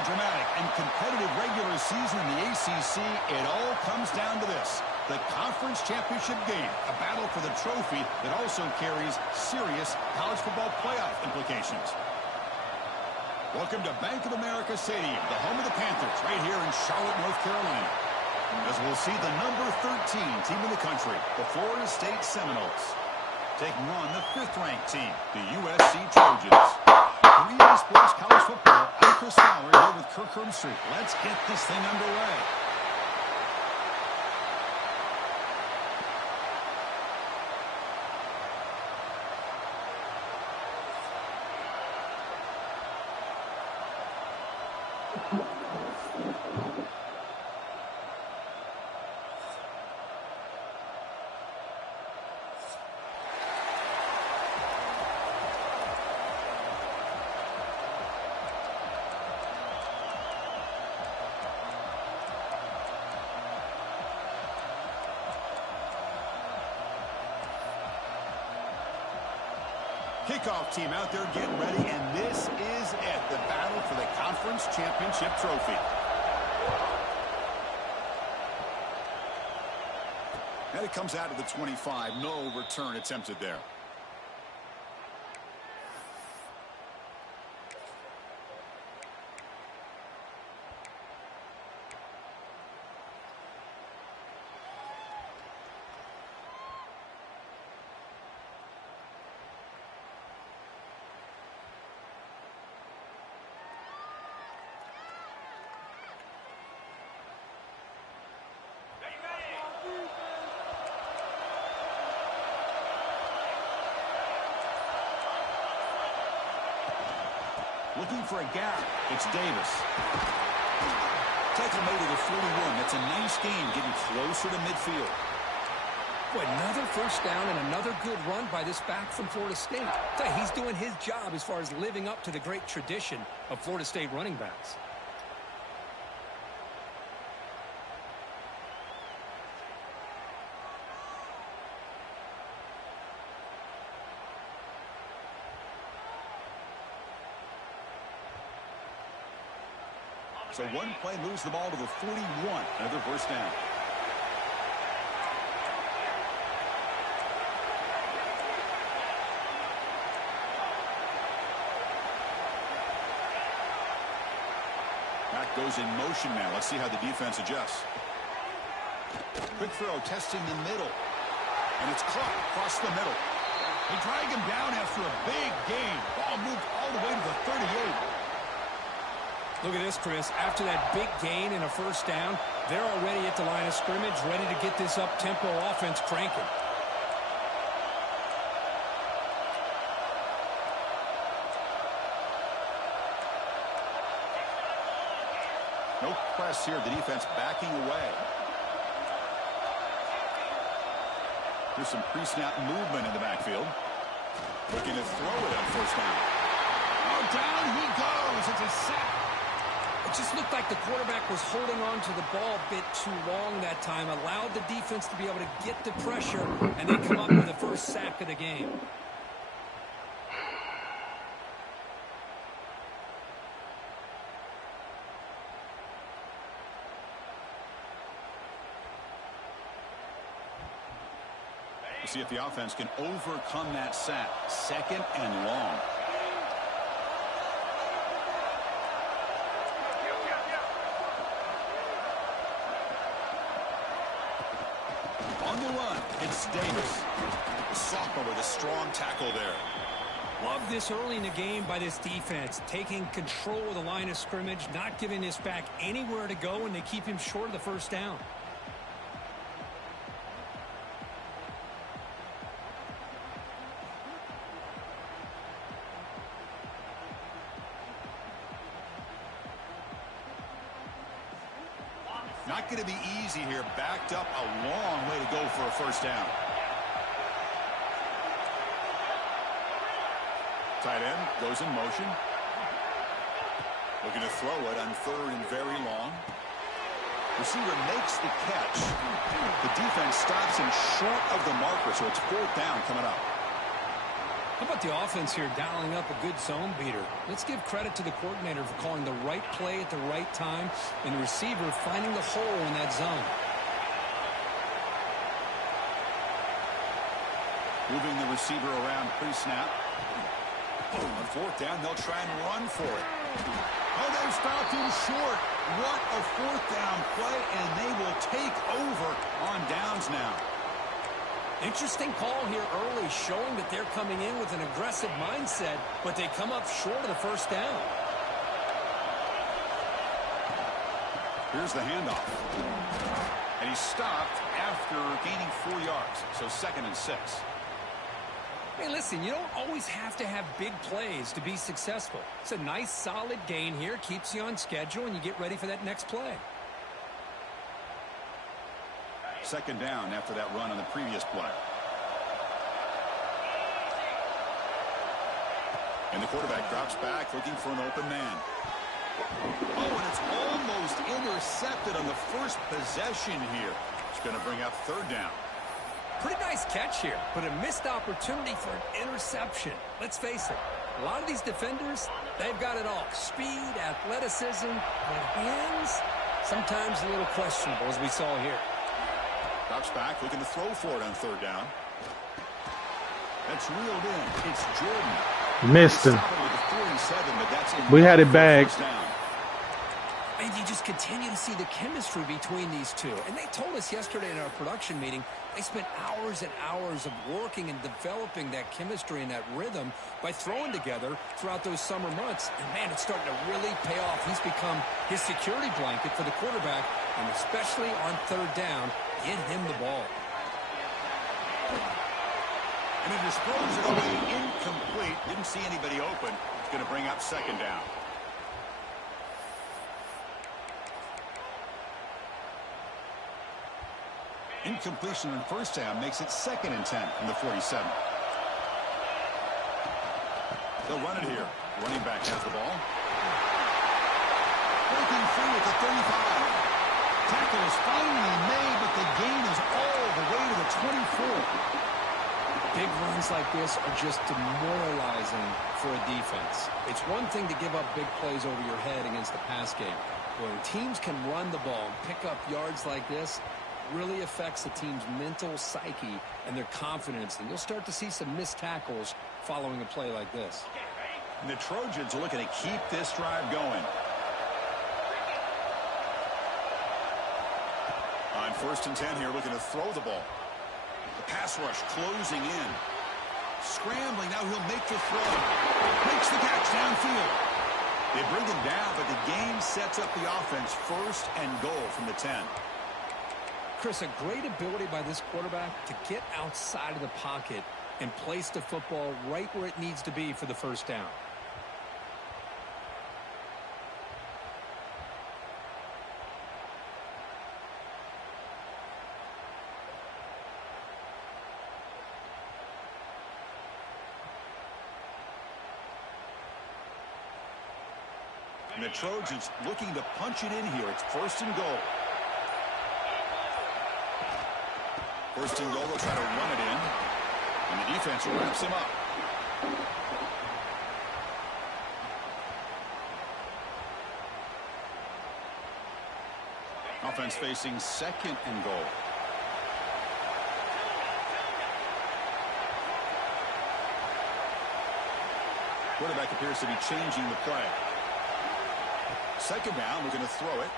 a dramatic and competitive regular season in the ACC, it all comes down to this. The conference championship game, a battle for the trophy that also carries serious college football playoff implications. Welcome to Bank of America Stadium, the home of the Panthers, right here in Charlotte, North Carolina. As we'll see the number 13 team in the country, the Florida State Seminoles, taking on the 5th-ranked team, the USC Trojans. 3A Sports College Football, I'm Chris Fowler here with Kirk Herbstreit. Let's get this thing underway. Kickoff team out there getting ready, and this is it, the battle for the conference championship trophy. And it comes out of the 25. No return attempted there. Looking for a gap. It's Davis. Tackle made to the 41. That's a nice game, getting closer to midfield. Boy, another first down and another good run by this back from Florida State. He's doing his job as far as living up to the great tradition of Florida State running backs. So one play moves the ball to the 41. Another first down. Back goes in motion now. Let's see how the defense adjusts. Quick throw, testing the middle. And it's caught across the middle. They drag him down after a big gain. Ball moved all the way to the 38. Look at this, Chris. After that big gain and a first down, they're already at the line of scrimmage, ready to get this up-tempo offense cranking. No press here. The defense backing away. There's some pre-snap movement in the backfield. Looking to throw it on first down. Oh, down he goes. It's a sack. It just looked like the quarterback was holding on to the ball a bit too long that time, allowed the defense to be able to get the pressure, and then come up with the first sack of the game. We'll see if the offense can overcome that sack. 2nd and long. On the run, it's Davis. The sophomore with a strong tackle there. Love this early in the game by this defense, taking control of the line of scrimmage, not giving this back anywhere to go, and they keep him short of the first down. Not going to be easy here. Backed up a long way to go for a first down. Tight end goes in motion. Looking to throw it on 3rd and very long. Receiver makes the catch. The defense stops him short of the marker, so it's 4th down coming up. How about the offense here dialing up a good zone beater? Let's give credit to the coordinator for calling the right play at the right time and the receiver finding the hole in that zone. Moving the receiver around pre-snap. On fourth down, they'll try and run for it. Oh, they've stopped him short. What a fourth down play, and they will take over on downs now. Interesting call here early, showing that they're coming in with an aggressive mindset, but they come up short of the first down. Here's the handoff. And he stopped after gaining 4 yards, so 2nd and 6. Hey, listen, you don't always have to have big plays to be successful. It's a nice, solid gain here, keeps you on schedule, and you get ready for that next play. 2nd down after that run on the previous play. And the quarterback drops back looking for an open man. Oh, and it's almost intercepted on the first possession here. It's going to bring up 3rd down. Pretty nice catch here, but a missed opportunity for an interception. Let's face it, a lot of these defenders, they've got it all. Speed, athleticism, but hands, sometimes a little questionable, as we saw here. Drops back, looking to throw for it on 3rd down. That's reeled in. It's Jordan. Missed him. We had it back. And you just continue to see the chemistry between these two. And they told us yesterday in our production meeting, they spent hours and hours of working and developing that chemistry and that rhythm by throwing together throughout those summer months. And, man, it's starting to really pay off. He's become his security blanket for the quarterback, and especially on 3rd down, get him the ball. And he just throws it away incomplete. Didn't see anybody open. It's going to bring up 2nd down. Incompletion on 1st down makes it 2nd and 10 from the 47. They'll run it here. Running back has the ball. Breaking free at the 35. Tackle is finally made, but the gain is all the way to the 24. Big runs like this are just demoralizing for a defense. It's one thing to give up big plays over your head against the pass game. When teams can run the ball and pick up yards like this, really affects the team's mental psyche and their confidence, and you'll start to see some missed tackles following a play like this. And the Trojans are looking to keep this drive going. On 1st and 10 here, looking to throw the ball. The pass rush closing in. Scrambling, now he'll make the throw. Makes the catch downfield. They bring him down, but the game sets up the offense 1st and goal from the 10. Chris, a great ability by this quarterback to get outside of the pocket and place the football right where it needs to be for the 1st down. And the Trojans looking to punch it in here. It's 1st and goal. 1st and goal, they'll try to run it in. And the defense wraps him up. Offense facing 2nd and goal. Quarterback appears to be changing the play. 2nd down, we're going to throw it.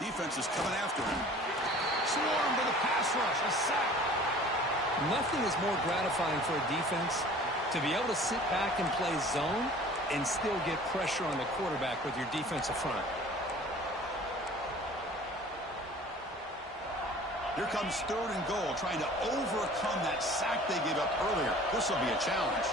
Defense is coming after him. Swarm to the pass rush, a sack. Nothing is more gratifying for a defense to be able to sit back and play zone and still get pressure on the quarterback with your defensive front. Here comes 3rd and goal, trying to overcome that sack they gave up earlier. This will be a challenge.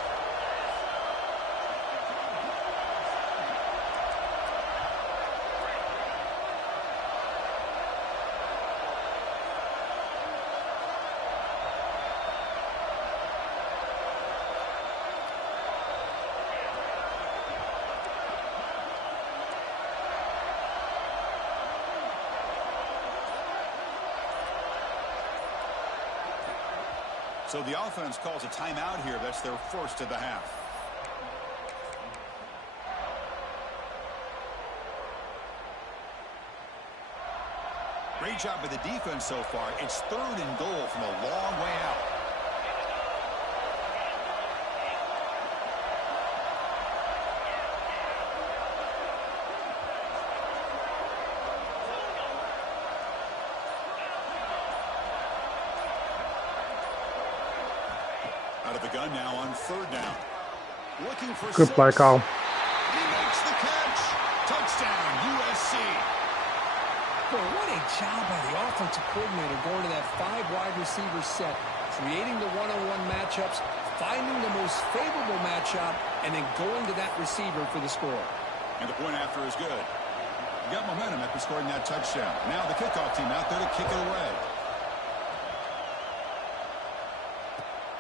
So the offense calls a timeout here. That's their first of the half. Great job by the defense so far. It's 3rd and goal from a long way out. Out of the gun now on 3rd down. Looking for good play call. He makes the catch. Touchdown, USC. Boy, what a job by the offensive coordinator going to that 5 wide receiver set, creating the one-on-one matchups, finding the most favorable matchup, and then going to that receiver for the score. And the point after is good. You got momentum after scoring that touchdown. Now the kickoff team out there to kick it away.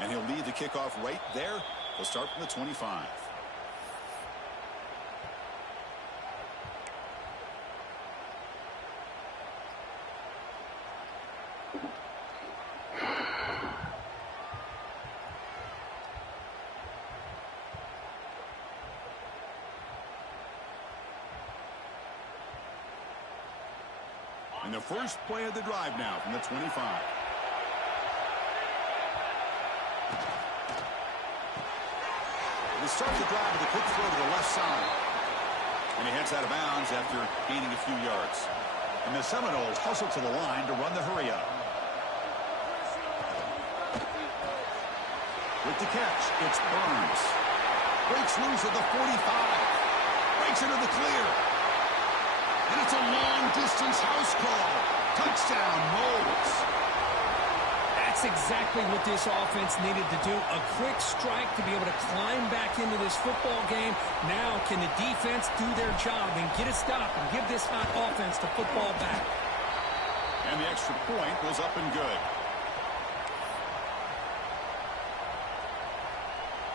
And he'll lead the kickoff right there. He'll start from the 25. And the first play of the drive now from the 25. He starts the drive with a quick throw to the left side. And he heads out of bounds after gaining a few yards. And the Seminoles hustle to the line to run the hurry up. With the catch, it's Burns. Breaks loose at the 45. Breaks into the clear. And it's a long-distance house call. Touchdown, Moles. That's exactly what this offense needed to do. A quick strike to be able to climb back into this football game. Now can the defense do their job and get a stop and give this hot offense the football back? And the extra point was up and good.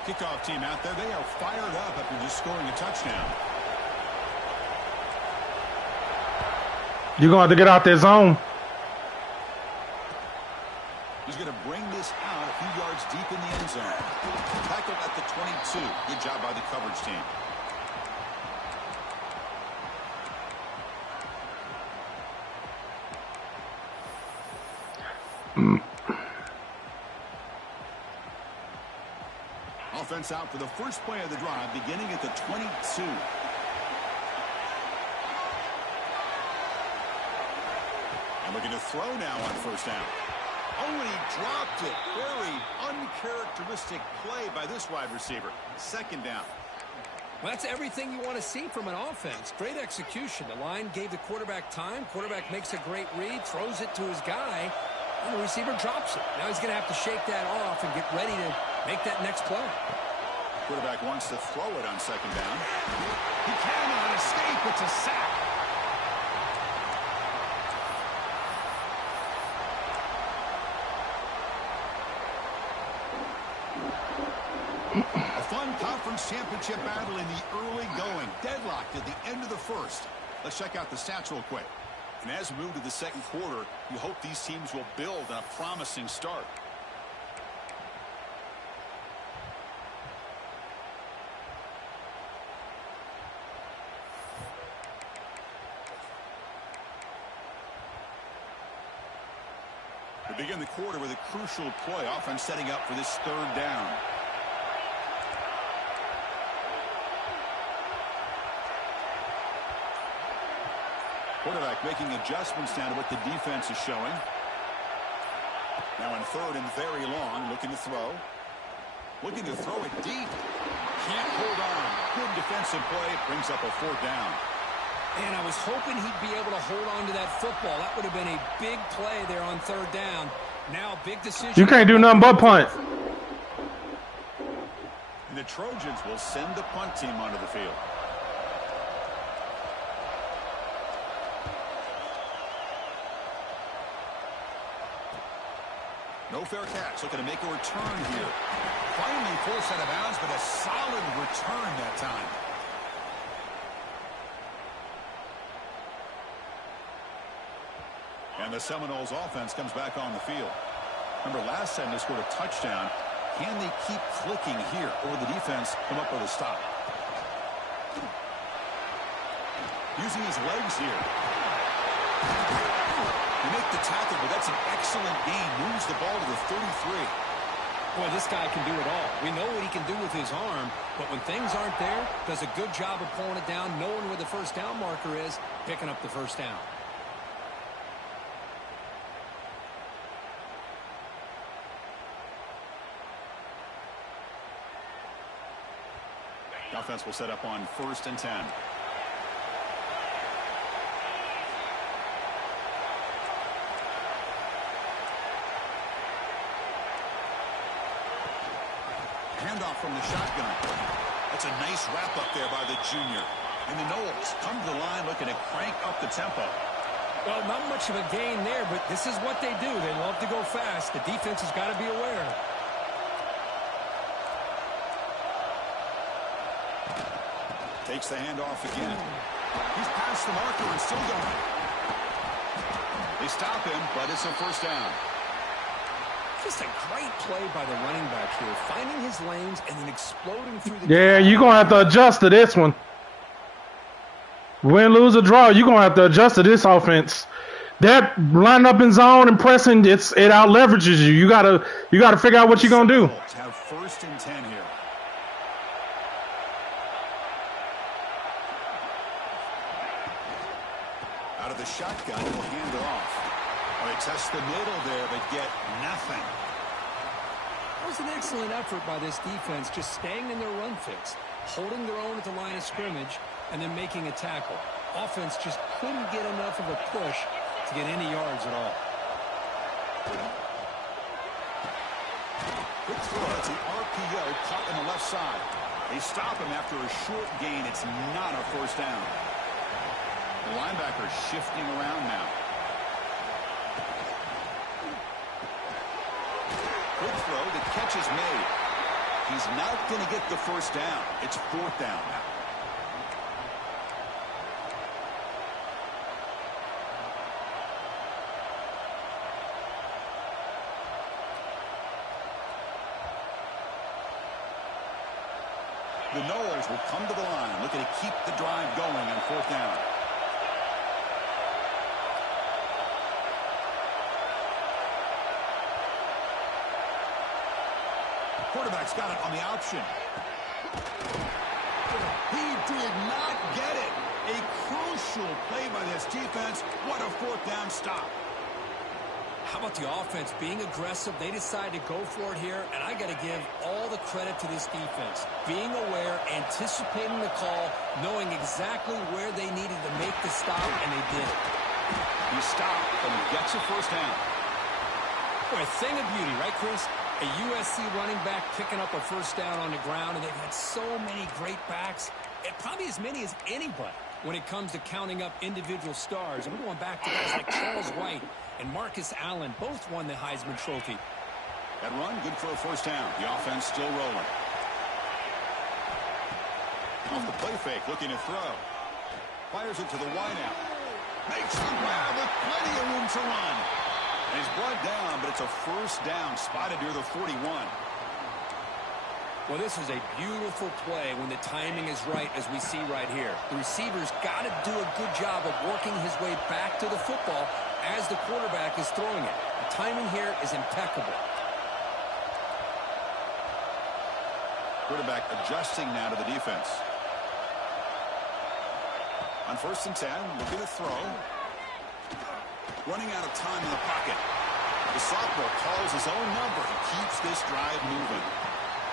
Kickoff team out there. They are fired up after just scoring a touchdown. You're going to have to get out that zone. He's going to bring this out a few yards deep in the end zone. Tackled at the 22. Good job by the coverage team. Offense out for the first play of the drive, beginning at the 22. And looking to throw now on first down. Oh, and he dropped it. Very uncharacteristic play by this wide receiver. Second down. Well, that's everything you want to see from an offense. Great execution. The line gave the quarterback time. Quarterback makes a great read, throws it to his guy, and the receiver drops it. Now he's going to have to shake that off and get ready to make that next play. Quarterback wants to throw it on second down. He cannot escape. It's a sack. A fun conference championship battle in the early going. Deadlocked at the end of the first. Let's check out the stats real quick. And as we move to the second quarter, you hope these teams will build on a promising start. We begin the quarter with a crucial play. Offense setting up for this third down. Quarterback making adjustments now to what the defense is showing. Now in third and very long, looking to throw. Looking to throw it deep. Can't hold on. Good defensive play. It brings up a fourth down. And I was hoping he'd be able to hold on to that football. That would have been a big play there on third down. Now big decision. You can't do nothing but punt. And the Trojans will send the punt team onto the field. No fair catch. Looking to make a return here. Finally forced out of bounds, but a solid return that time. And the Seminoles offense comes back on the field. Remember, last time they scored a touchdown. Can they keep clicking here, or will the defense come up with a stop? Using his legs here. They make the tackle, but that's an excellent gain. Moves the ball to the 33. Boy, this guy can do it all. We know what he can do with his arm, but when things aren't there, does a good job of pulling it down, knowing where the first down marker is, picking up the first down. The offense will set up on 1st and 10. Handoff from the shotgun. That's a nice wrap up there by the junior. And the Noles come to the line looking to crank up the tempo. Well, not much of a gain there, but this is what they do. They love to go fast. The defense has got to be aware. Takes the handoff again. He's past the marker and still going. They stop him, but it's a first down. Just a great play by the running back here, finding his lanes and then exploding through the... Yeah, you're going to have to adjust to this one. Win, lose, or draw, you're going to have to adjust to this offense. That line up in zone and pressing, it out leverages you. You gotta figure out what you're going to do. Have 1st and 10 here. Out of the shotgun, he'll hand it off. They test the middle there, but get nothing. That was an excellent effort by this defense, just staying in their run fits, holding their own at the line of scrimmage, and then making a tackle. Offense just couldn't get enough of a push to get any yards at all. Good throw. It's an RPO caught on the left side. They stop him after a short gain. It's not a first down. The linebacker shifting around now. Good throw. The catch is made. He's not going to get the first down. It's 4th down now. The Noles will come to the line, looking to keep the drive going on 4th down. Quarterback's got it on the option. He did not get it. A crucial play by this defense. What a 4th down stop. How about the offense being aggressive? They decide to go for it here, and I got to give all the credit to this defense. Being aware, anticipating the call, knowing exactly where they needed to make the stop, and they did it. He stopped and gets a first down. Boy, a thing of beauty, right, Chris? A USC running back picking up a first down on the ground, and they've had so many great backs, and probably as many as anybody when it comes to counting up individual stars. And we're going back to guys like Charles White and Marcus Allen, both won the Heisman Trophy. That run, good for a first down. The offense still rolling. Off the play fake, looking to throw. Fires it to the wideout. Makes the grab with plenty of room to run. And he's brought down, but it's a first down, spotted near the 41. Well, this is a beautiful play when the timing is right, as we see right here. The receiver's got to do a good job of working his way back to the football as the quarterback is throwing it. The timing here is impeccable. Quarterback adjusting now to the defense. On 1st and 10, looking to throw. Running out of time in the pocket. The sophomore calls his own number and keeps this drive moving.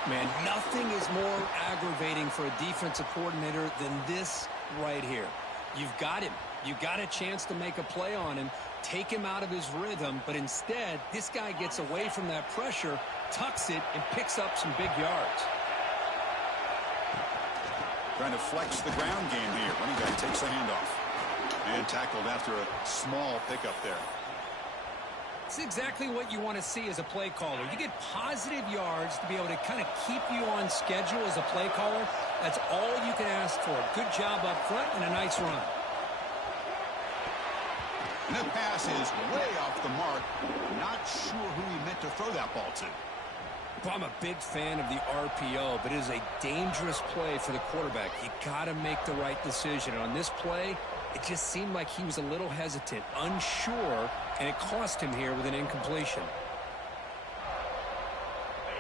Man, nothing is more aggravating for a defensive coordinator than this right here. You've got him. You got a chance to make a play on him, take him out of his rhythm, but instead, this guy gets away from that pressure, tucks it, and picks up some big yards. Trying to flex the ground game here. Running back takes the handoff. And tackled after a small pickup there. It's exactly what you want to see as a play caller. You get positive yards to be able to kind of keep you on schedule as a play caller. That's all you can ask for. Good job up front and a nice run. And that pass is way off the mark. Not sure who he meant to throw that ball to. Well, I'm a big fan of the RPO, but it is a dangerous play for the quarterback. You got to make the right decision. On this play, it just seemed like he was a little hesitant, unsure, and it cost him here with an incompletion.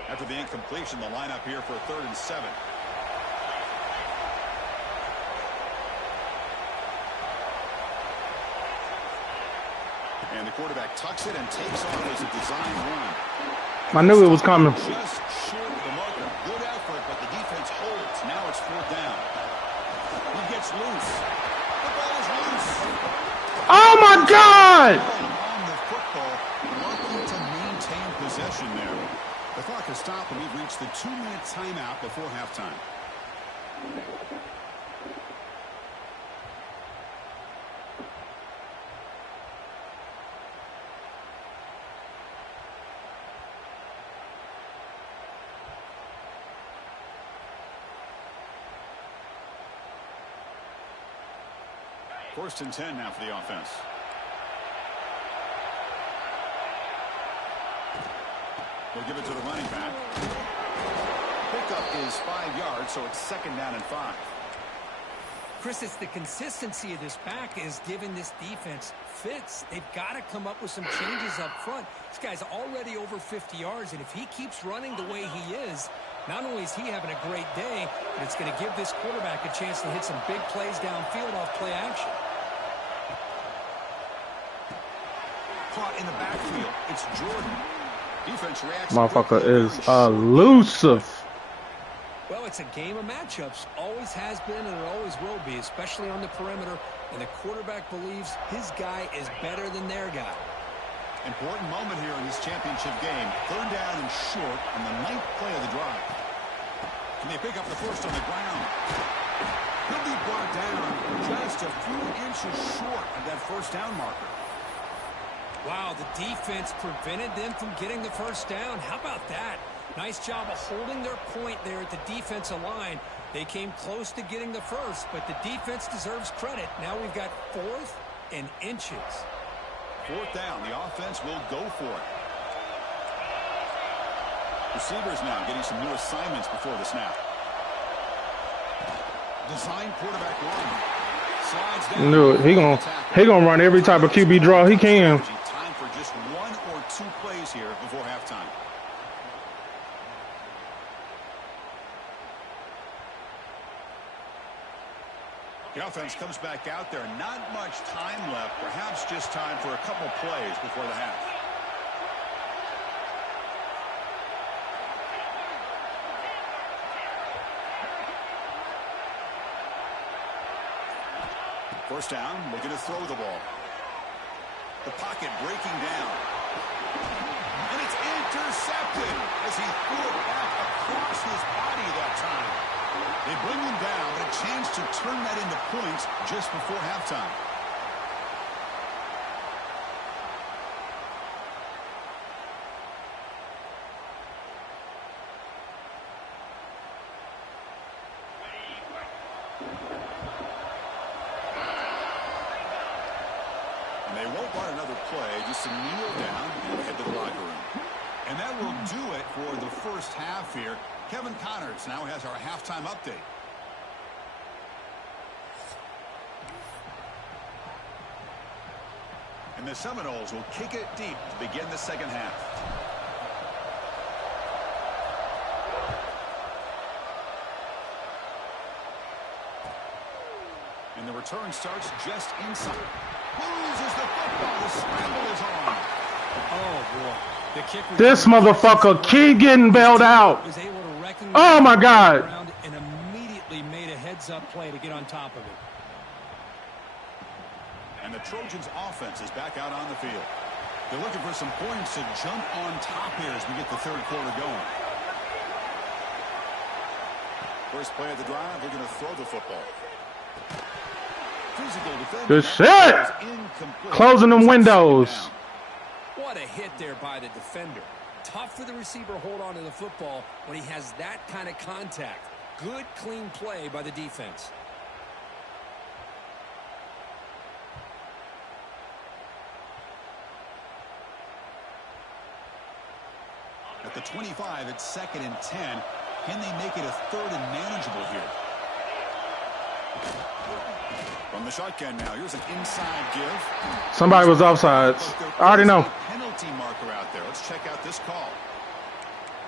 After the incompletion, the lineup here for a 3rd and 7. And the quarterback tucks it and takes off as a design run. I knew it was coming. Just short of the marker. Good effort, but the defense holds. Now it's 4th down. He gets loose. The ball is loose. Oh my God! On the football, lucky to maintain possession there. The clock has stopped, and we've reached the 2-minute timeout before halftime. First and 10 now for the offense. They'll give it to the running back. Pickup is 5 yards, so it's 2nd down and 5. Chris, it's the consistency of this back is giving this defense fits. They've got to come up with some changes up front. This guy's already over 50 yards, and if he keeps running the way he is, not only is he having a great day, but it's going to give this quarterback a chance to hit some big plays downfield off play action. Caught in the backfield. It's Jordan. Defense reacts. Motherfucker is elusive. Well, it's a game of matchups. Always has been and it always will be, especially on the perimeter. And the quarterback believes his guy is better than their guy. Important moment here in this championship game. 3rd down and short on the 9th play of the drive. And they pick up the first on the ground. He'll be brought down just a few inches short of that 1st down marker. Wow, the defense prevented them from getting the 1st down. How about that? Nice job of holding their point there at the defensive line. They came close to getting the 1st, but the defense deserves credit. Now we've got 4th and inches. 4th down. The offense will go for it. Receivers now getting some new assignments before the snap. Design quarterback run. Slides down. No, he gonna run every type of QB draw he can. Time for just 1 or 2 plays here before halftime. The offense comes back out there. Not much time left. Perhaps just time for a couple plays before the half. First down, looking to throw the ball. The pocket breaking down. And it's intercepted as he threw it back across his body that time. They bring him down, but a chance to turn that into points just before halftime. And they won't run another play, just to kneel down and head to the locker room. And that will do it for the first half here. Kevin Connors now has our halftime update. And the Seminoles will kick it deep to begin the second half. And the return starts just inside. Loses the football. The scramble is on. Oh, boy. The kick This motherfucker keep getting bailed out. was able to recognize Oh my God. and immediately made a heads-up play to get on top of it. And the Trojans' offense is back out on the field. They're looking for some points to jump on top here as we get the 3rd quarter going. First play of the drive, they're going to throw the football. Physical defense. Good shit. Closing them windows. What a hit there by the defender. Tough for the receiver to hold on to the football when he has that kind of contact. Good, clean play by the defense. At the 25, it's 2nd and 10. Can they make it a 3rd and manageable here? From the shotgun now, here's an inside give. Somebody was offsides. I already know. Penalty marker out there. Let's check out this call.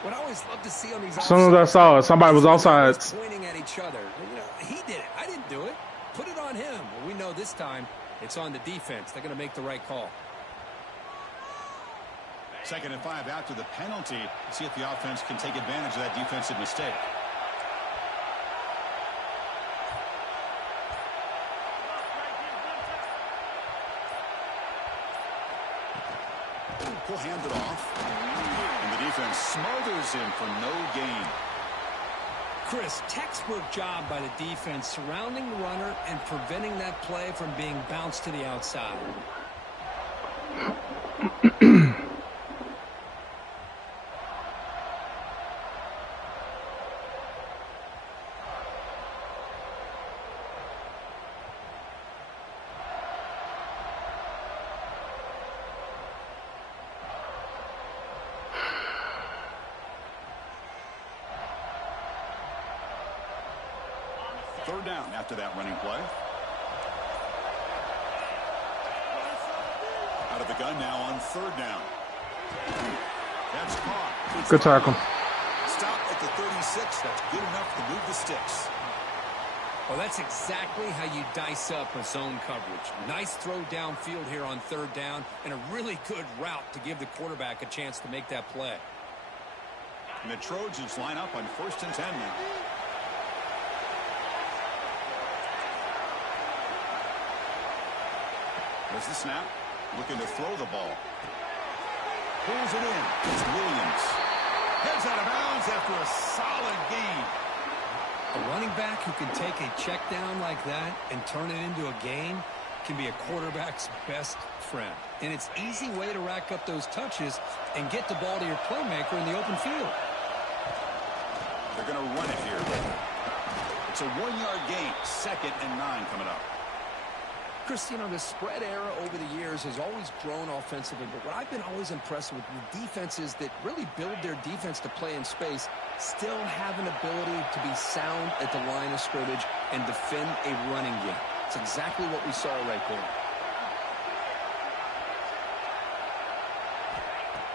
What I always love to see on these As soon as I saw it, somebody was offsides. Pointing at each other. You know, he did it. I didn't do it. Put it on him. Well, we know this time it's on the defense. They're going to make the right call. 2nd and 5 after the penalty. Let's see if the offense can take advantage of that defensive mistake. He'll hand it off. And the defense smothers him for no gain. Chris, textbook job by the defense surrounding the runner and preventing that play from being bounced to the outside. Third down after that running play. Out of the gun now on 3rd down. That's caught. Good tackle. Stop at the 36. That's good enough to move the sticks. Well, that's exactly how you dice up a zone coverage. Nice throw downfield here on 3rd down, and a really good route to give the quarterback a chance to make that play. And the Trojans line up on 1st and 10 now. There's the snap. Looking to throw the ball. Pulls it in. It's Williams. Heads out of bounds after a solid gain. A running back who can take a check down like that and turn it into a gain can be a quarterback's best friend. And it's an easy way to rack up those touches and get the ball to your playmaker in the open field. They're going to run it here. It's a 1-yard gain. 2nd and 9 coming up. Chris, you know, the spread era over the years has always grown offensively, but what I've been always impressed with the defenses that really build their defense to play in space still have an ability to be sound at the line of scrimmage and defend a running game. It's exactly what we saw right there.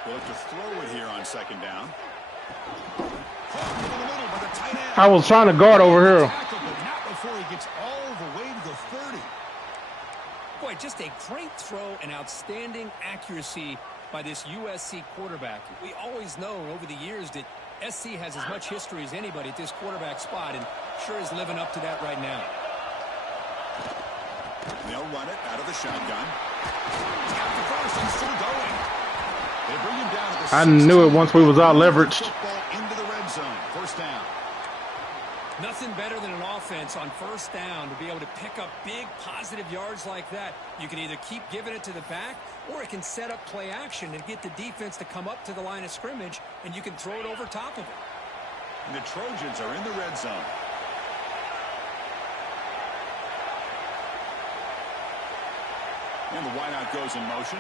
They look to throw it here on 2nd down. Caught in the middle by the tight end. I was trying to guard over here. Tackle, but not before he gets all the way to the 30. Boy, just a great throw and outstanding accuracy by this USC quarterback. We always know over the years that SC has as much history as anybody at this quarterback spot, and sure is living up to that right now. They'll run it out of the shotgun. Tap the first and still going. They bring him down to the I knew it once we was out leveraged. Football into the red zone. 1st down. Nothing better than an offense on 1st down to be able to pick up big positive yards like that. You can either keep giving it to the back, or it can set up play action and get the defense to come up to the line of scrimmage, and you can throw it over top of it. And the Trojans are in the red zone. And the wideout goes in motion.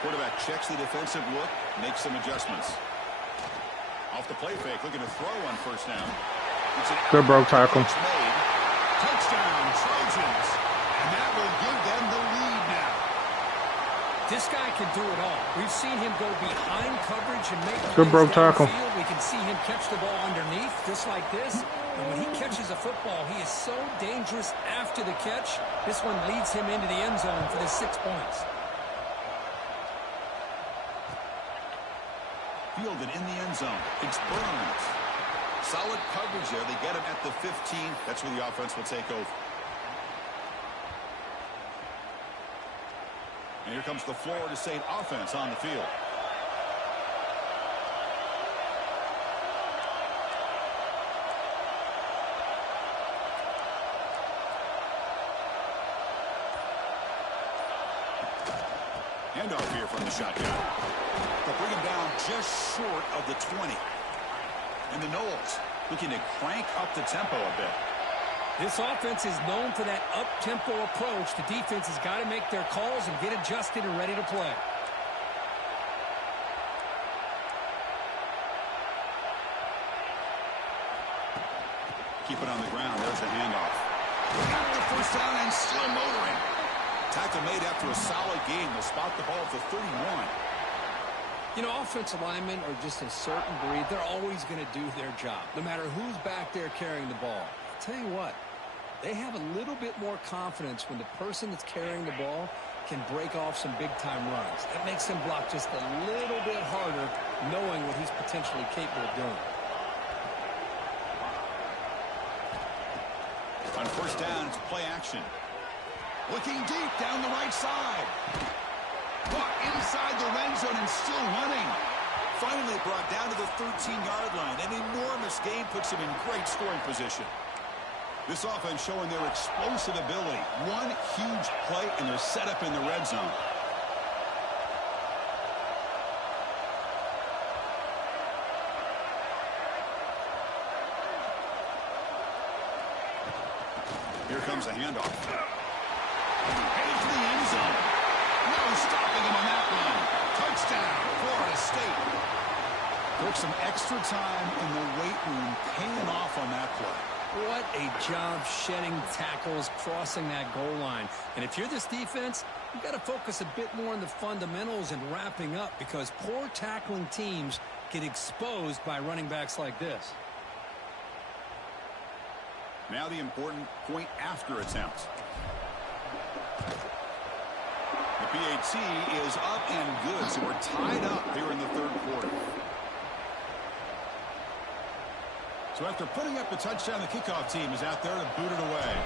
Quarterback checks the defensive look, makes some adjustments. Off the play fake, looking to throw on 1st down. Good broke tackle. Touchdown, Trojans. And that will give them the lead now. This guy can do it all. We've seen him go behind coverage and make good broke tackle. We can see him catch the ball underneath, just like this. And when he catches a football, he is so dangerous after the catch. This one leads him into the end zone for the 6 points. Fielded in the end zone. It's Burns. Solid coverage there. They get him at the 15. That's where the offense will take over. And here comes the Florida State offense on the field. Handoff here from the shotgun. They'll bring him down just short of the 20. And the Knowles looking to crank up the tempo a bit. This offense is known for that up-tempo approach. The defense has got to make their calls and get adjusted and ready to play. Keep it on the ground. There's the handoff. Got the first down and still motoring. Tackle made after a solid game. They'll spot the ball at the 31. You know, offensive linemen are just a certain breed. They're always going to do their job, no matter who's back there carrying the ball. I'll tell you what, they have a little bit more confidence when the person that's carrying the ball can break off some big-time runs. That makes him block just a little bit harder, knowing what he's potentially capable of doing. On first down, it's play action. Looking deep down the right side. Caught inside the red zone and still running. Finally brought down to the 13-yard line. An enormous gain puts him in great scoring position. This offense showing their explosive ability. One huge play, and they're set up in the red zone. Here comes a handoff. Headed to the end zone. No stopping him on that one. Touchdown, Florida State. Took some extra time in the weight room, paying off on that play. What a job shedding tackles, crossing that goal line. And if you're this defense, you've got to focus a bit more on the fundamentals and wrapping up, because poor tackling teams get exposed by running backs like this. Now the important point after attempt. The PAT is up and good, so we're tied up here in the third quarter. So after putting up a touchdown, the kickoff team is out there to boot it away.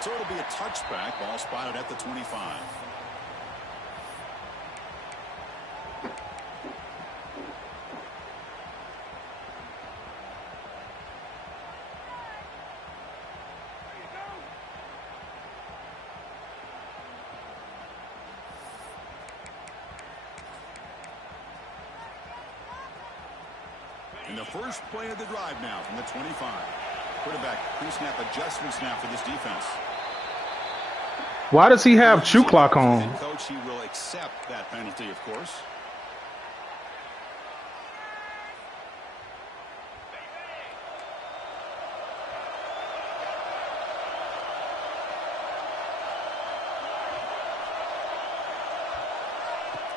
So it'll be a touchback, ball spotted at the 25. And the first play of the drive now from the 25. Quarterback pre-snap adjustments now for this defense. Why does he have chew clock on? Coach, he will accept that penalty, of course.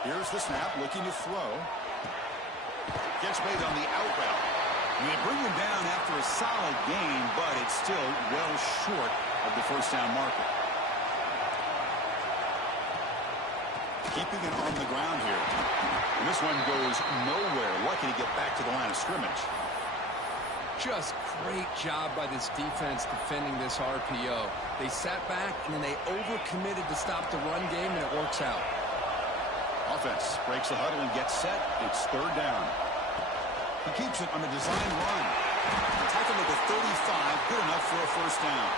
Here's the snap, looking to throw. Gets made on the out route. And they bring him down after a solid gain, but it's still well short of the first down marker. Keeping it on the ground here. And this one goes nowhere. Lucky to get back to the line of scrimmage. Just great job by this defense defending this RPO. They sat back, and then they overcommitted to stop the run game, and it works out. Offense breaks the huddle and gets set. It's third down. He keeps it on a design run. Tackle at the 35, good enough for a first down.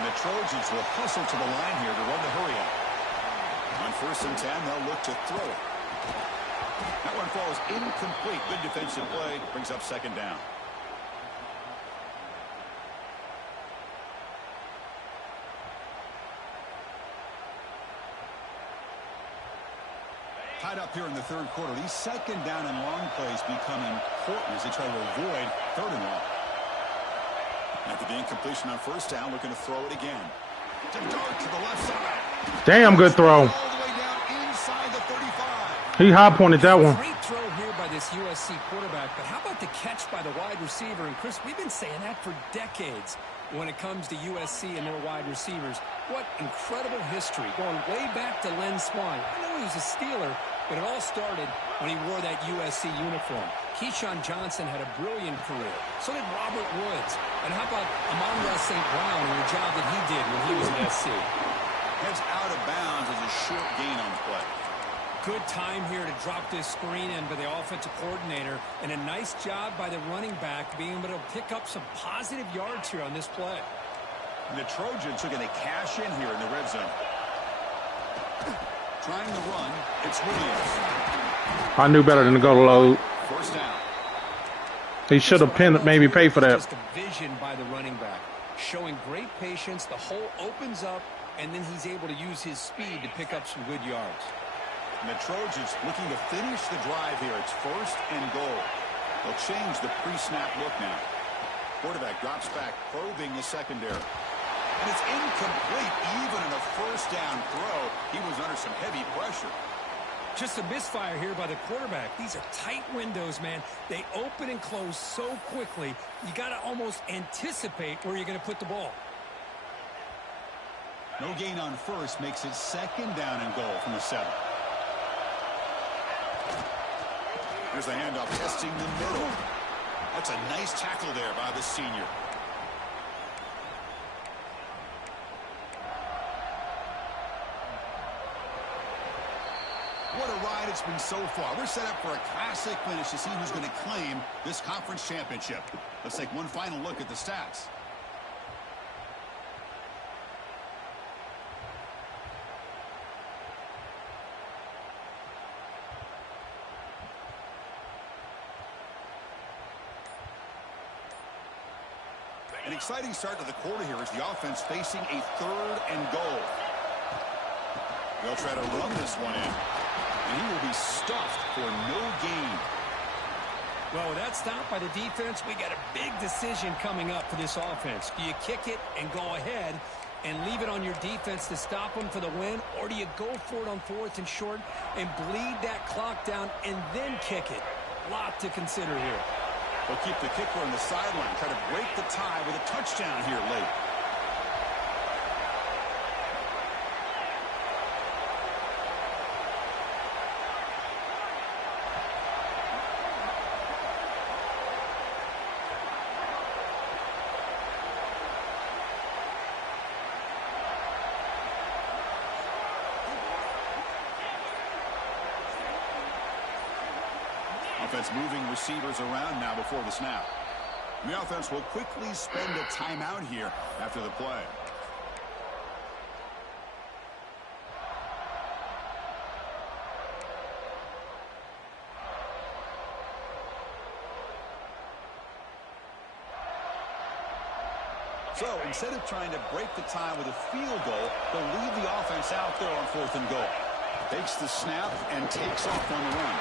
And the Trojans will hustle to the line here to run the hurry up. On first and 10, they'll look to throw it. That one falls incomplete. Good defensive play. Brings up second down. Tied up here in the third quarter. These second down and long plays become important as they try to avoid third and long. After the incompletion on first down, looking to throw it again. To dart to the left side. Damn good throw. All the way down inside the 35. He high pointed that one. Great throw here by this USC quarterback, but how about the catch by the wide receiver? And Chris, we've been saying that for decades when it comes to USC and their wide receivers. What incredible history, going way back to Len Swan. I know he was a Steeler, but it all started when he wore that USC uniform. Keyshawn Johnson had a brilliant career. So did Robert Woods. And how about Amon-Ra St. Brown and the job that he did when he was at SC? Heads out of bounds as a short gain on the play. Good time here to drop this screen in by the offensive coordinator, and a nice job by the running back being able to pick up some positive yards here on this play. The Trojans are going to cash in here in the red zone. Trying to run, it's Williams. I knew better than to go to load. First down. He should have pinned, maybe paid for that. Just a vision by the running back, showing great patience. The hole opens up, and then he's able to use his speed to pick up some good yards. And the Trojans looking to finish the drive here. It's 1st and goal. They'll change the pre-snap look now. Quarterback drops back, probing the secondary. And it's incomplete. Even in a 1st down throw, he was under some heavy pressure. Just a misfire here by the quarterback. These are tight windows, man. They open and close so quickly, you got to almost anticipate where you're going to put the ball. No gain on 1st makes it 2nd down and goal from the 7. Here's the handoff, testing the middle. That's a nice tackle there by the senior. What a ride it's been so far. We're set up for a classic finish to see who's going to claim this conference championship. Let's take one final look at the stats. An exciting start to the quarter here as the offense facing a 3rd and goal. They'll try to run this one in. And he will be stuffed for no gain. Well, with that stop by the defense, we got a big decision coming up for this offense. Do you kick it and go ahead and leave it on your defense to stop them for the win? Or do you go for it on 4th and short and bleed that clock down and then kick it? A lot to consider here. They'll keep the kicker on the sideline. Try to break the tie with a touchdown here late. Offense moving receivers around now before the snap. The offense will quickly spend a timeout here after the play. So instead of trying to break the tie with a field goal, they'll leave the offense out there on 4th and goal. Takes the snap and takes off on the run.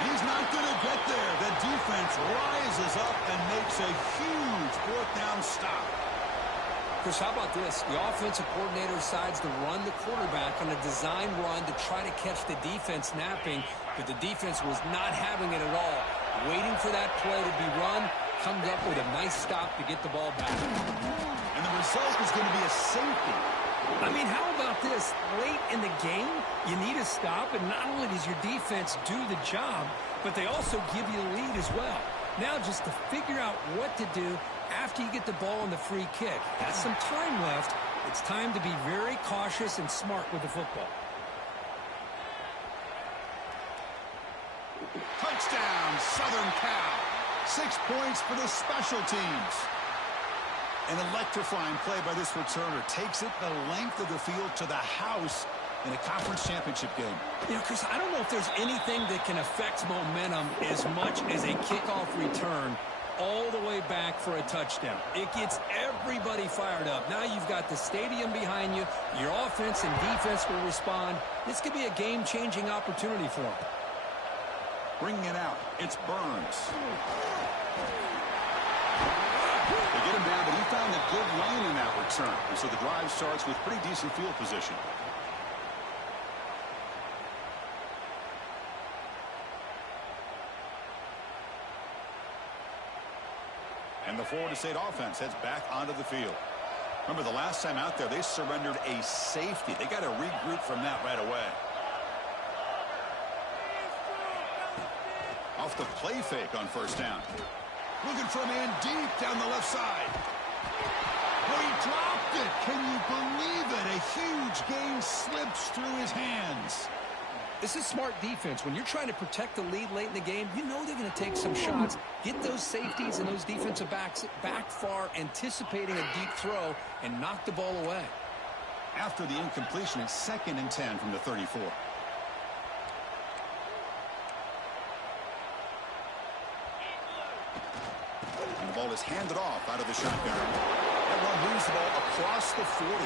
He's not going to get there. The defense rises up and makes a huge 4th down stop. Chris, how about this? The offensive coordinator decides to run the quarterback on a design run to try to catch the defense napping, but the defense was not having it at all. Waiting for that play to be run, comes up with a nice stop to get the ball back. And the result is going to be a safety. I mean, how about this? Late in the game, you need a stop, and not only does your defense do the job, but they also give you the lead as well. Now just to figure out what to do after you get the ball on the free kick. Got some time left. It's time to be very cautious and smart with the football. Touchdown, Southern Cal. 6 points for the special teams. An electrifying play by this returner. Takes it the length of the field to the house in a conference championship game. You know, Chris, I don't know if there's anything that can affect momentum as much as a kickoff return all the way back for a touchdown. It gets everybody fired up. Now you've got the stadium behind you. Your offense and defense will respond. This could be a game-changing opportunity for them. Bringing it out, it's Burns. They get him down, but he found a good lane in that return. And so the drive starts with pretty decent field position. And the Florida State offense heads back onto the field. Remember, the last time out there, they surrendered a safety. They got to regroup from that right away. Off the play fake on first down. Looking for a man deep down the left side. Oh, he dropped it. Can you believe it? A huge gain slips through his hands. This is smart defense. When you're trying to protect the lead late in the game, you know they're going to take some shots. Get those safeties and those defensive backs back far, anticipating a deep throw, and knock the ball away. After the incompletion, it's 2nd and 10 from the 34. And the ball is handed off out of the shotgun. That one moves the ball across the 40.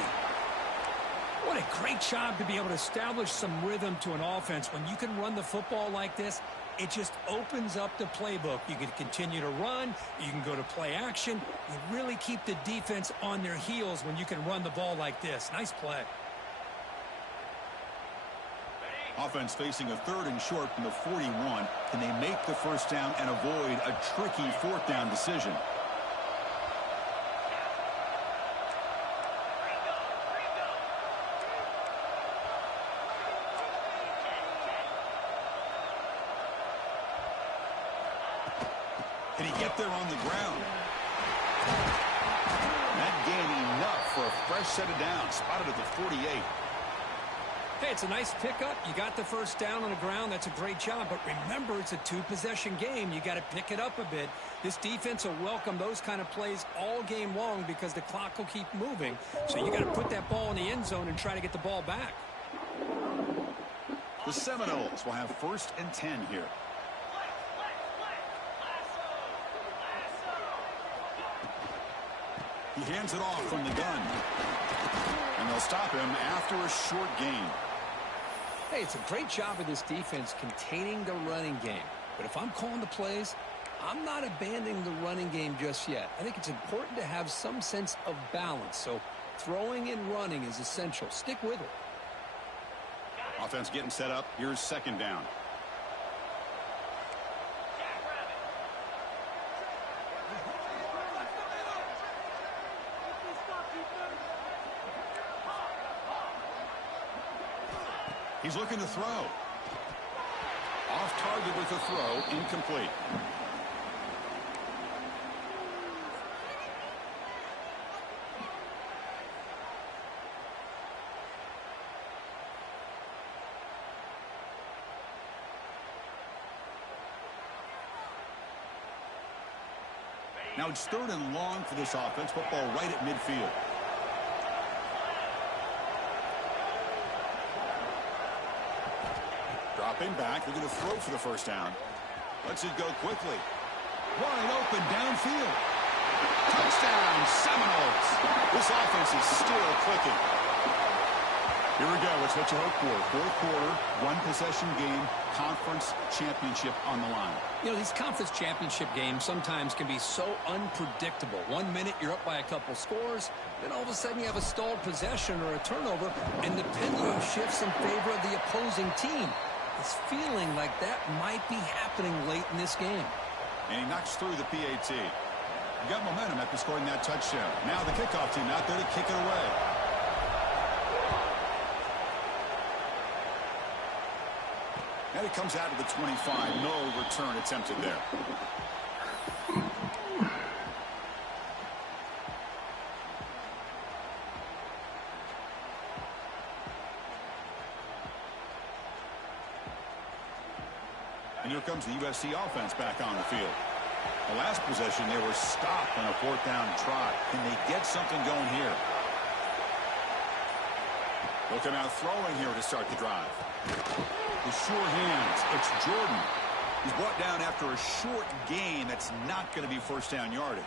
What a great job to be able to establish some rhythm to an offense. When you can run the football like this, it just opens up the playbook. You can continue to run. You can go to play action. You really keep the defense on their heels when you can run the ball like this. Nice play. Offense facing a 3rd and short from the 41. Can they make the first down and avoid a tricky 4th down decision? Can he get there on the ground? That gain enough for a fresh set of downs. Spotted at the 48. Hey, it's a nice pickup. You got the first down on the ground. That's a great job. But remember, it's a 2-possession game. You got to pick it up a bit. This defense will welcome those kind of plays all game long because the clock will keep moving. So you got to put that ball in the end zone and try to get the ball back. The Seminoles will have 1st and 10 here. He hands it off from the gun. And they'll stop him after a short gain. Hey, it's a great job of this defense containing the running game. But if I'm calling the plays, I'm not abandoning the running game just yet. I think it's important to have some sense of balance. So throwing and running is essential. Stick with it. Offense getting set up. Here's 2nd down. He's looking to throw. Off target with the throw. Incomplete. Now it's 3rd and long for this offense. Football right at midfield. Dropping back. They're going to throw for the first down. Lets it go quickly. Wide open downfield. Touchdown, Seminoles. This offense is still clicking. Here we go. It's what you hope for. 4th quarter, 1-possession game, conference championship on the line. You know, these conference championship games sometimes can be so unpredictable. 1 minute you're up by a couple scores, then all of a sudden you have a stalled possession or a turnover, and the pendulum shifts in favor of the opposing team. It's feeling like that might be happening late in this game. And he knocks through the PAT. He got momentum after scoring that touchdown. Now the kickoff team out there to kick it away. And it comes out to the 25. No return attempted there. And here comes the USC offense back on the field. The last possession, they were stopped on a 4th down try. Can they get something going here? They'll come out throwing here to start the drive. The sure hands. It's Jordan. He's brought down after a short gain. That's not going to be first down yardage.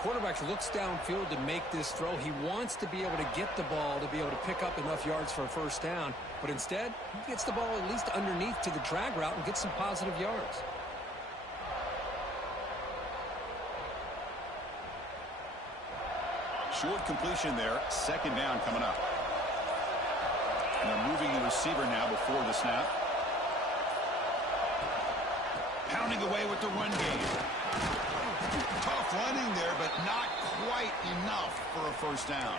Quarterback looks downfield to make this throw. He wants to be able to get the ball to be able to pick up enough yards for a first down. But instead, he gets the ball at least underneath to the drag route and gets some positive yards. Short completion there. 2nd down coming up. And they're moving the receiver now before the snap. Pounding away with the run game. Tough running there, but not quite enough for a first down.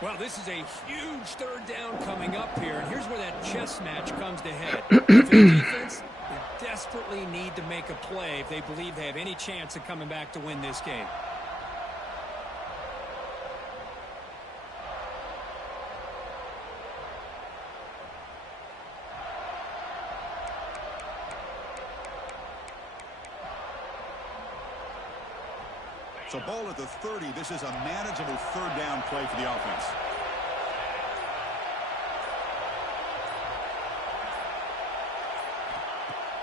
Well, this is a huge 3rd down coming up here, and here's where that chess match comes to head. For the defense, they desperately need to make a play if they believe they have any chance of coming back to win this game. So ball at the 30. This is a manageable 3rd down play for the offense.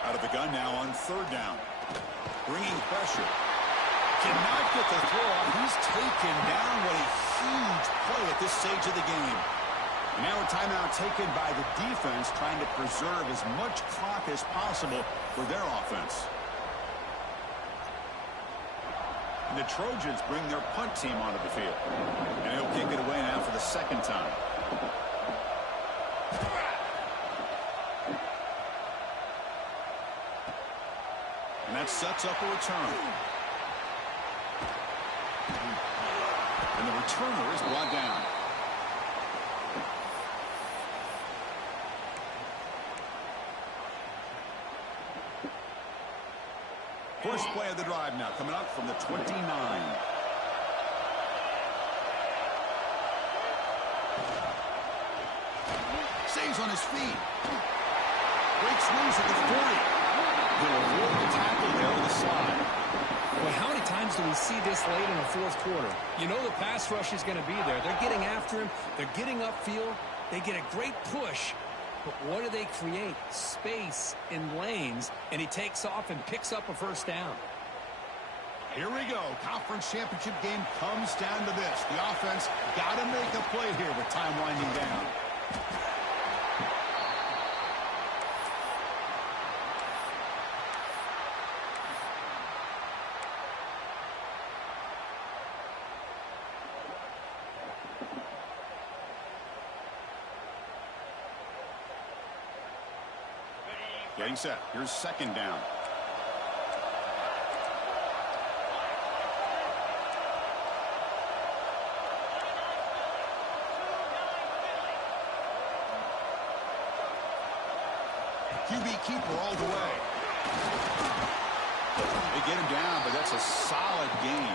Out of the gun now on 3rd down. Bringing pressure. Cannot get the throw off. He's taken down with a huge play at this stage of the game. And now a timeout taken by the defense, trying to preserve as much clock as possible for their offense. And the Trojans bring their punt team onto the field. And he'll kick it away now for the second time. And that sets up a return. And the returner is brought down. First play of the drive now, coming up from the 29. Stays on his feet. Breaks loose at the 40. He'll avoid the tackle there with a slide. Well, how many times do we see this late in the fourth quarter? You know the pass rush is going to be there. They're getting after him. They're getting upfield. They get a great push. But what do they create? Space in lanes, and he takes off and picks up a first down. Here we go. Conference championship game comes down to this. The offense got to make a play here with time winding down. Getting set. Here's second down. QB keeper all the way. They get him down, but that's a solid gain.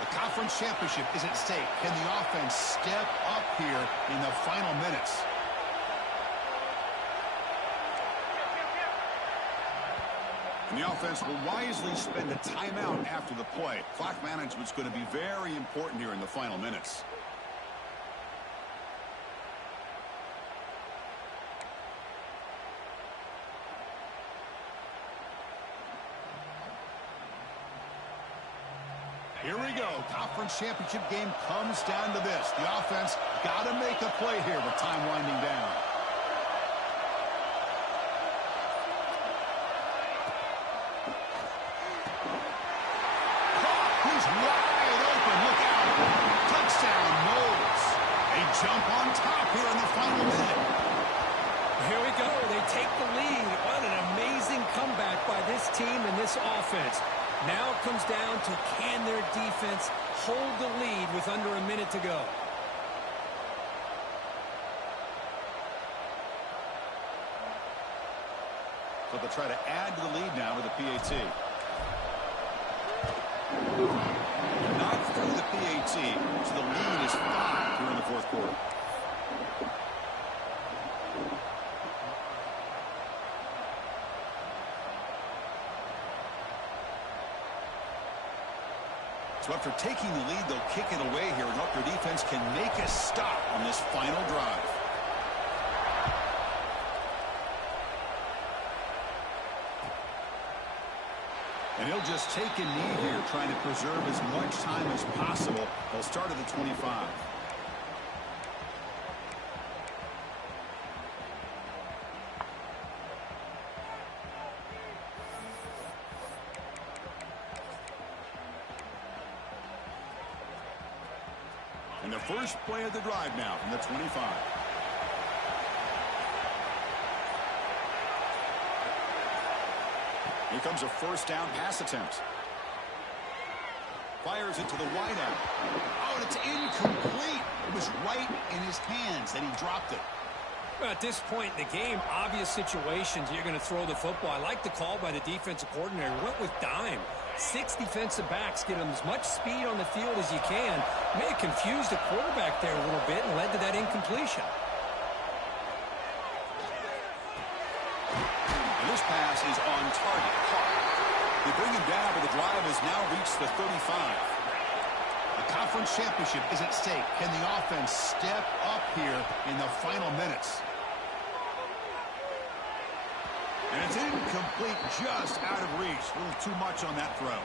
The conference championship is at stake. Can the offense step up here in the final minutes? And the offense will wisely spend a timeout after the play. Clock management's going to be very important here in the final minutes. Here we go. Conference championship game comes down to this. The offense got to make a play here with time winding down. Jump on top here in the final minute. Here we go. They take the lead. What an amazing comeback by this team and this offense. Now it comes down to can their defense hold the lead with under a minute to go. So they'll try to add to the lead now with the PAT. Not through the PAT, so the lead is 5 here in the fourth quarter. So after taking the lead, they'll kick it away here and hope their defense can make a stop on this final drive. And he'll just take a knee here, trying to preserve as much time as possible. They'll start at the 25. And the first play of the drive now from the 25. Here comes a first down pass attempt. Fires it to the wideout. Oh, and it's incomplete. It was right in his hands, and he dropped it. Well, at this point in the game, obvious situations, you're going to throw the football. I like the call by the defensive coordinator. Went with dime. 6 defensive backs, get them as much speed on the field as you can. May have confused the quarterback there a little bit and led to that incompletion. And this pass is on target. They bring him down, but the drive has now reached the 35. The conference championship is at stake. Can the offense step up here in the final minutes? And it's incomplete, just out of reach. A little too much on that throw.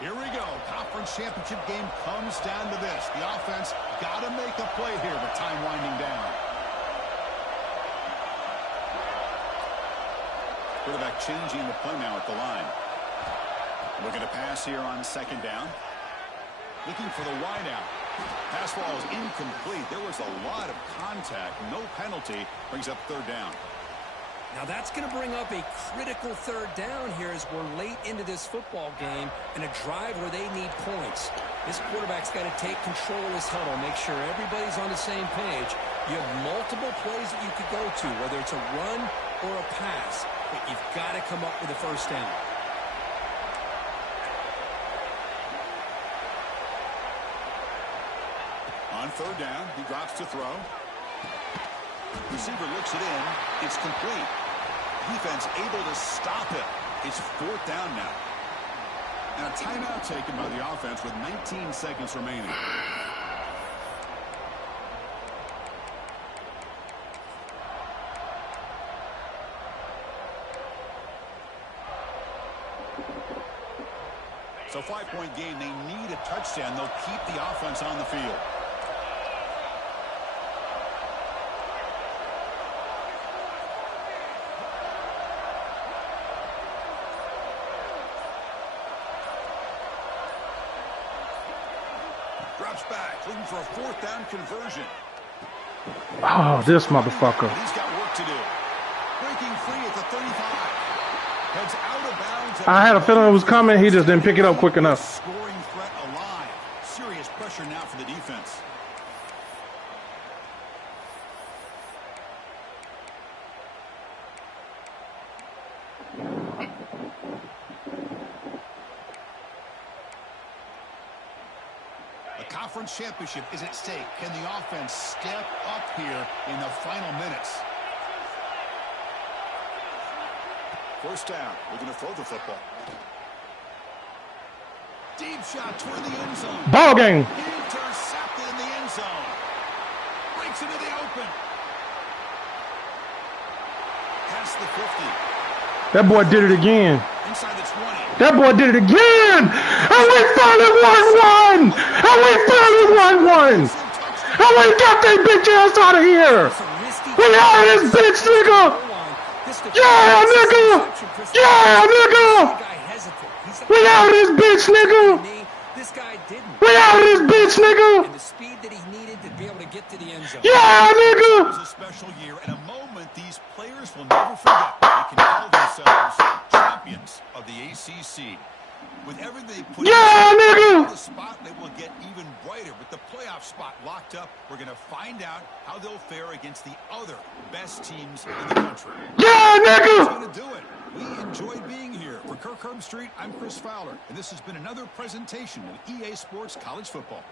Here we go. Conference championship game comes down to this. The offense got to make a play here with time winding down. Quarterback changing the play now at the line. Looking to pass here on second down. Looking for the wideout. Pass ball is incomplete. There was a lot of contact. No penalty. Brings up third down. Now that's going to bring up a critical third down here as we're late into this football game and a drive where they need points. This quarterback's got to take control of this huddle, make sure everybody's on the same page. You have multiple plays that you could go to, whether it's a run or a pass, but you've got to come up with a first down. On third down, he drops to throw. Receiver looks it in. It's complete. Defense able to stop it. It's fourth down now. And a timeout taken by the offense with 19 seconds remaining. So 5-point game. They need a touchdown. They'll keep the offense on the field. Drops back, looking for a fourth down conversion. Oh, this motherfucker. He's got work to do. Breaking free at the 35. Heads out of bounds. I had a feeling it was coming. He just didn't pick it up quick enough. Scoring threat alive. Serious pressure now for the defense. Conference championship is at stake. Can the offense step up here in the final minutes? First down. We're going to throw the football. Deep shot toward the end zone. Ball game. Intercepted in the end zone. Breaks into the open. Past the 50. That boy did it again. Inside the 20. That boy did it again! And we finally won! And we finally won! And we got that bitch ass out of here! We out of this bitch, nigga! Yeah, nigga! Yeah, nigga! We out of this bitch, nigga! We out of this bitch, nigga! The speed that he needed to be able to get to the end zone. Yeah, nigga! It was a special year and a moment these players will never forget. They can call themselves champions of the ACC. With everything they put in the spot, they will get even brighter. With the playoff spot locked up, we're going to find out how they'll fare against the other best teams in the country. Yeah, nigga! We're going to do it. We enjoyed being here. For Kirk Herbstreit, I'm Chris Fowler, and this has been another presentation of EA Sports College Football.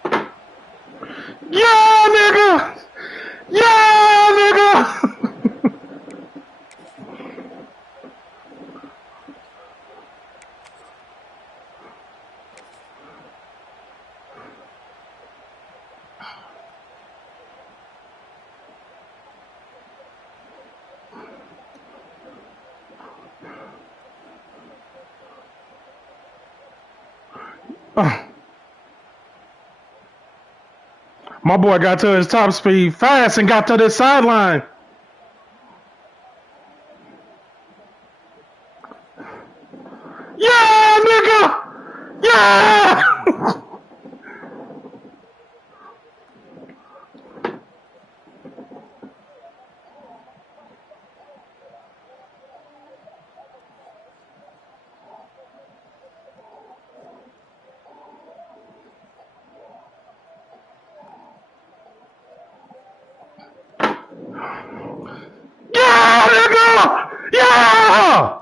Yeah, nigga! Yeah, nigga! My boy got to his top speed fast and got to the sideline. Yeah, nigga! Yeah! Yeah, nigga! Yeah!